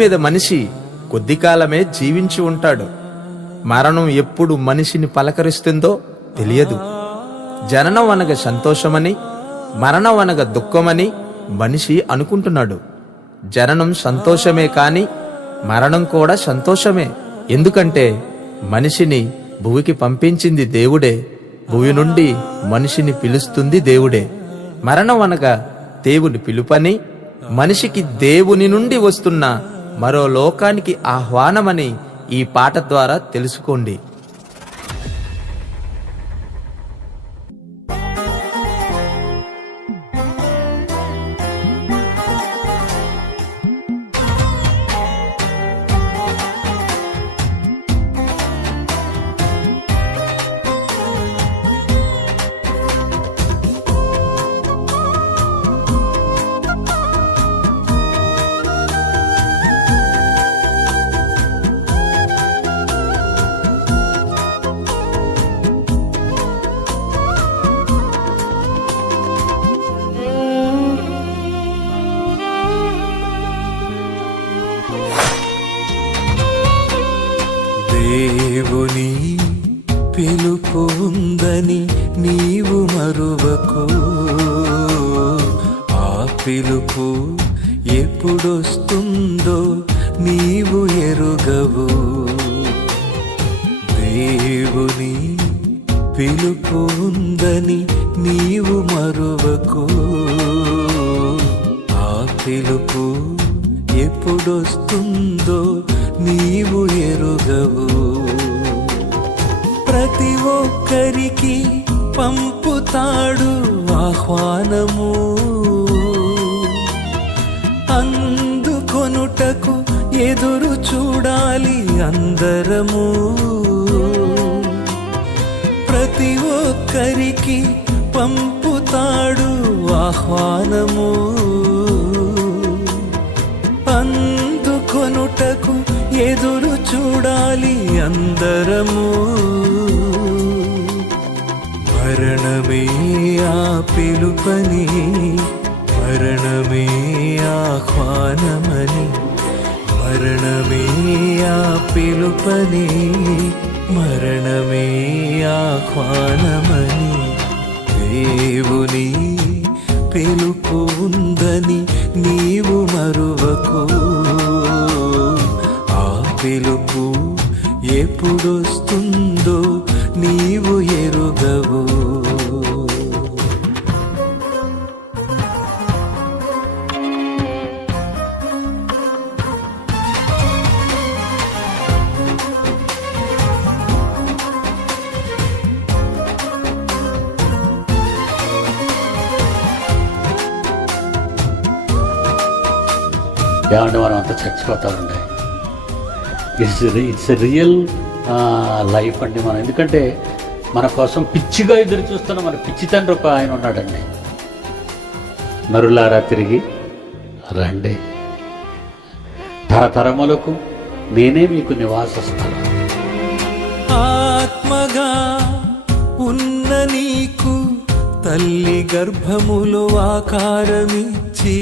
మీద మనిషి కొద్ది కాలమే జీవించి ఉంటాడు. మరణం ఎప్పుడు మనిషిని పలకరిస్తుందో తెలియదు. జననం అనగా సంతోషమని మరణం అనగా దుఃఖమని మనిషి అనుకుంటున్నాడు. జననం సంతోషమే కాని మరణం కూడా సంతోషమే. ఎందుకంటే మనిషిని భూమికి పంపించింది దేవుడే భూమి నుండి మనిషిని పిలుస్తుంది దేవుడే. మరణం అనగా దేవుని పిలుపని మనిషికి దేవుని నుండి వస్తున్న మరో లోకానికి ఆహ్వానమని ఈ పాట ద్వారా తెలుసుకోండి. దేవుని పిలుపు ఉందని నీవు మరువకు. ఆ పిలుపు ఎప్పుడొస్తుందో నీవు ఎరుగవు. దేవుని పిలుపు ఉందని నీవు మరువకు. ఆ పిలుపు ఎప్పుడొస్తుందో ప్రతి ఒక్కరికి పంపుతాడు ఆహ్వానము. అందుకొనుటకు ఎదురు చూడాలి అందరము. ప్రతి ఒక్కరికి పంపుతాడు ఆహ్వానము. అందుకొనుటకు ఎదురు చూడాలి అందరము. మరణమే ఆ పిలుపని మరణమే ఆహ్వానమని మరణమే ఆ పిలుపని మరణమే ఆహ్వానమని దేవుని పిలుపు ఉందని నీవు మరువకు ఆ పిలుపు ఎప్పుడొస్తుంది ఏమంటే మనం అంతా చచ్చిపోతామండి. ఇట్స్ ఇట్స్ రియల్ లైఫ్ అండి మనం. ఎందుకంటే మన కోసం పిచ్చిగా ఎదురు చూస్తున్న మన పిచ్చి తండ్రి ఒక ఆయన ఉన్నాడండి. నరులారా తిరిగి రండి. తరతరములకు నేనే మీకు నివాస స్థలం. ఆత్మగా ఉన్న నీకు తల్లి గర్భములో ఆకారమిచ్చి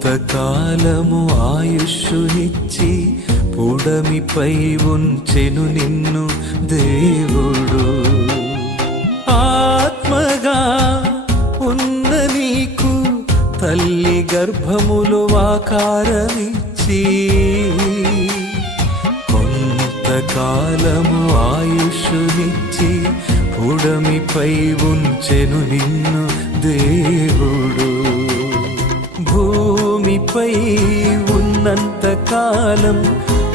కొంతకాలము ఆయుష్నిచ్చి పుడమిపై ఉంచెను నిన్ను దేవుడు. ఆత్మగా ఉన్న నీకు తల్లి గర్భములు ఆకారమిచ్చి కొంతకాలము ఆయుష్నిచ్చి పుడమిపై ఉంచెను నిన్ను దేవుడు. భూమిపై ఉన్నంత కాలం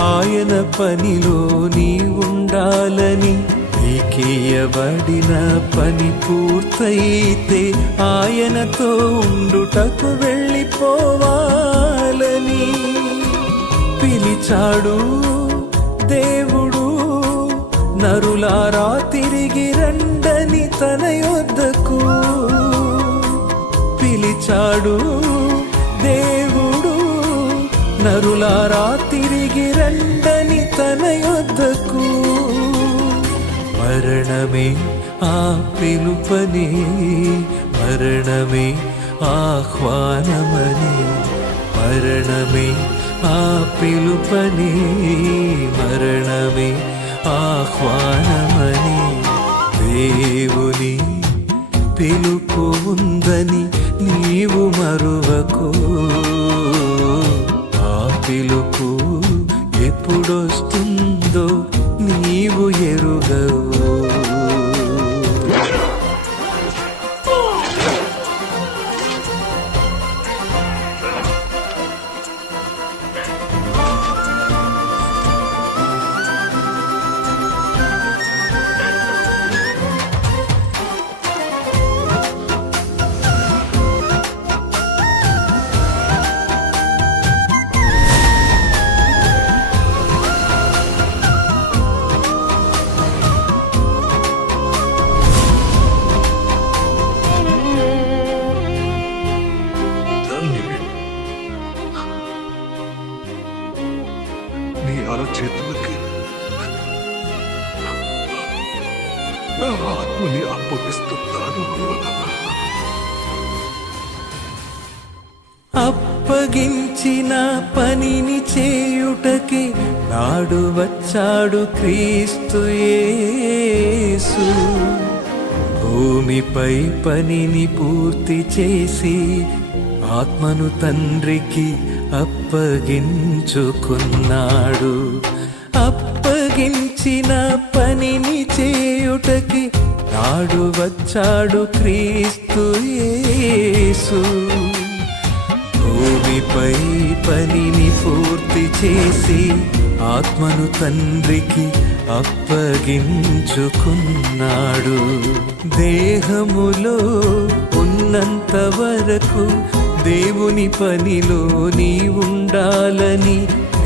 ఆయన పనిలో నీ ఉండాలని నీకేయబడిన పని పూర్తయితే ఆయనతో ఉండుటకు వెళ్ళిపోవాలని. పిలిచాడు దేవుడు నరులారా తిరిగి రండని తన యొద్దకు. పిలిచాడు దేవుడు నరులారా తిరిగి రండని తన యొద్దకు మరణమే ఆ పిలుపని మరణమే ఆహ్వానమని మరణమే ఆ పిలుపని మరణమే ఆహ్వానమని దేవుని పిలుపు ఉందని నీవు మరువకు పిలుపు ఎప్పుడొస్తుందో నీవు ఎరుగవు. అప్పగించిన పనిని చేయుటకి నాడు వచ్చాడు క్రీస్తు యేసు. భూమిపై పనిని పూర్తి చేసి ఆత్మను తండ్రికి అప్పగించుకున్నాడు. అప్పగించిన పనిని చేయుటకి నాడు వచ్చాడు క్రీస్తు యేసు. భూమిపై పనిని పూర్తి చేసి ఆత్మను తండ్రికి అప్పగించుకున్నాడు. దేహములో ఉన్నంత వరకు దేవుని పనిలో నీ ఉండాలని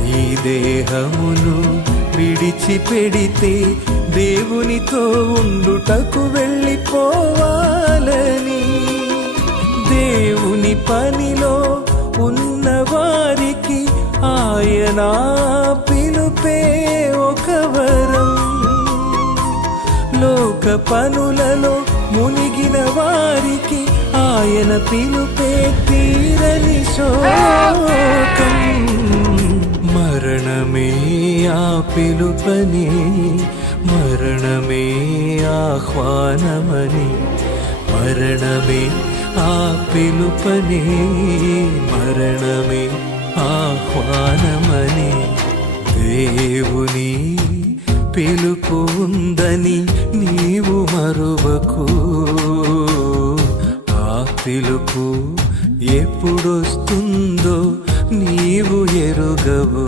నీ దేహమును విడిచిపెడితే దేవునితో ఉండుటకు వెళ్ళిపోవాలని దేవుని పనిలో ఉన్న వారికి ఆయన పిలుపే ఒక వరం. లోక పనులలో మునిగిన వారికి ఆయన పిలుపే తీరని శోకం. మరణమే ఆ పిలుపని మరణమే ఆహ్వానమని మరణమే ఆ పిలుపని మరణమే ఆహ్వానమని దేవుని పిలుపు ఉందని నీవు మరువకు ఆ పిలుపు ఎప్పుడొస్తుందో నీవు ఎరుగవు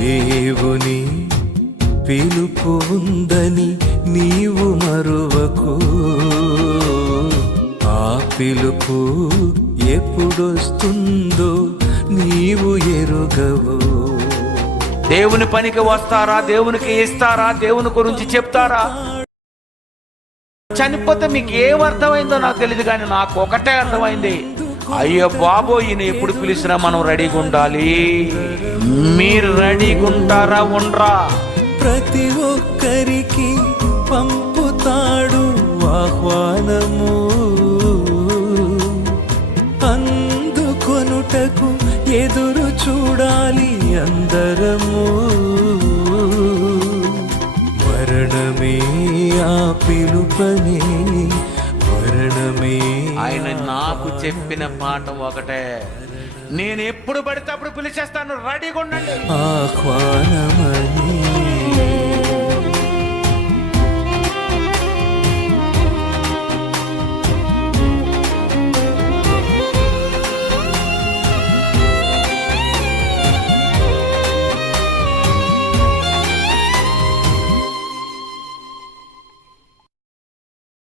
దేవుని పిలుపు ఉందని నీవు మరువకు ఆ పిలుపు ఎప్పుడొస్తుందో నీవు ఎరుగవు. దేవుని పనికి వస్తారా? దేవునికి ఇస్తారా? దేవుని గురించి చెప్తారా? చనిపోతే మీకు ఏం అర్థమైందో నాకు తెలియదు కానీ నాకు ఒకటే అర్థమైంది. అయ్యో బాబో ఈయన ఎప్పుడు పిలిచినా మనం రెడీగా ఉండాలి. మీరు రెడీగా ఉంటారా? ఉండరా? ప్రతి ఒక్కరికి పంపుతాడు ఆహ్వానము. అందుకొనుటకు ఎదురు చూడాలి అందరము. మరణమే ఆ పిలుపనే మరణమే ఆయన నాకు చెప్పిన మాట ఒకటే. నేను ఎప్పుడు పడితే అప్పుడు పిలిచేస్తాను రెడీగా ఉండండి. ఆహ్వానమని